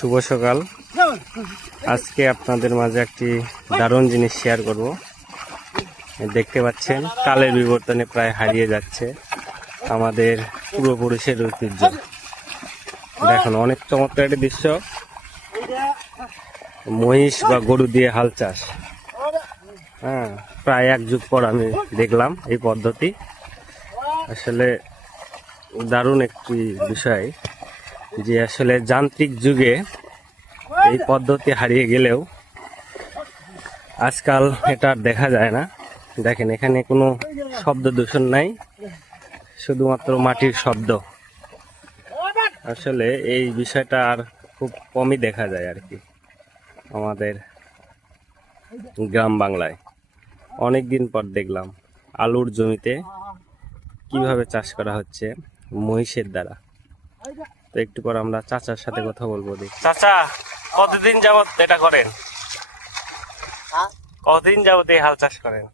শুভ সকাল। আজকে আপনাদের মাঝে একটি দারুণ জিনিস শেয়ার করব। দেখতে পাচ্ছেন কালের বিবর্তনে প্রায় হারিয়ে যাচ্ছে আমাদের পূর্বপুরুষের ঐতিহ্য। দেখুন অনেক চমৎকার একটি দৃশ্য, মহিষ বা গরু দিয়ে হাল চাষ। হ্যাঁ, প্রায় এক যুগ পর আমি দেখলাম এই পদ্ধতি। আসলে দারুণ একটি বিষয় যে আসলে যান্ত্রিক যুগে এই পদ্ধতি হারিয়ে গেলেও আজকাল এটা আর দেখা যায় না। দেখেন এখানে কোনো শব্দ দূষণ নাই, শুধুমাত্র মাটির শব্দ। আসলে এই বিষয়টা আর খুব কমই দেখা যায় আর কি আমাদের গ্রাম বাংলায়। অনেক দিন পর দেখলাম আলুর জমিতে কিভাবে চাষ করা হচ্ছে মহিষের দ্বারা। তো একটু পর আমরা চাচার সাথে কথা বলবো। চাচা, কতদিন যাবত এটা করেন? কতদিন যাবত এই হাল চাষ করেন?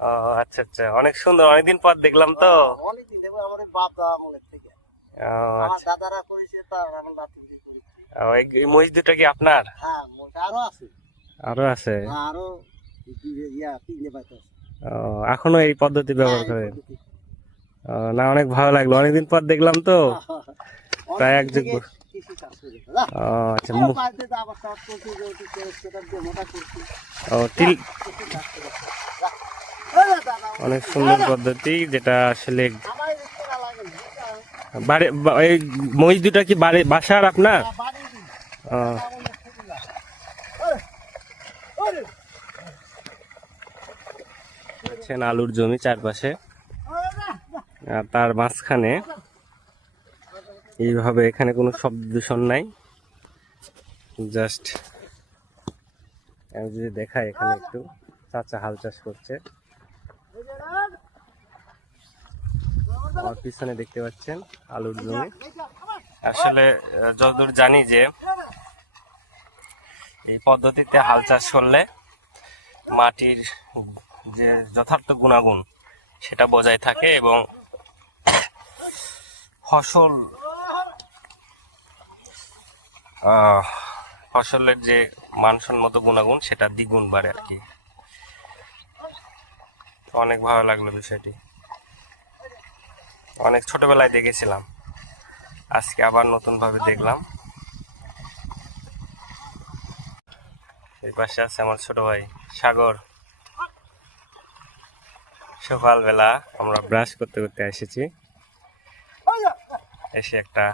ও আচ্ছা আচ্ছা, অনেক সুন্দর। অনেকদিন পর দেখলাম তো। এই মহিষ দুটো কি আপনার? আরো আছে? এখনো এই পদ্ধতি ব্যবহার করেন? না, অনেক ভালো লাগলো। অনেকদিন পর দেখলাম তো, প্রায় এক যুগ। আচ্ছা, অনেক সুন্দর পদ্ধতি, যেটা আসলে এই মহিষ দুটা কি বাসার আপনার? আলুর জমি চারপাশে, আর তার মাঝখানে এইভাবে এখানে কোনো শব্দ দূষণ নাই। জাস্ট আমি যদি দেখাই, এখানে একটু চাচা হাল চাষ করছে। আমার পিছনে দেখতে পাচ্ছেন আলুর জমি। আসলে যতদূর জানি যে এই পদ্ধতিতে হাল চাষ করলে মাটির যে যথার্থ গুণাগুণ সেটা বজায় থাকে এবং ফসলের যে মানসম্মত গুণাগুণ সেটা দ্বিগুণ বাড়ে আর কি। অনেক ভালো লাগলো বিষয়টি। অনেক ছোটবেলায় দেখেছিলাম, আজকে আবার নতুন ভাবে দেখলাম। এই পাশে আছে আমার ছোট ভাই সাগর। সকালবেলা আমরা ব্রাশ করতে করতে এসেছি, এসে একটা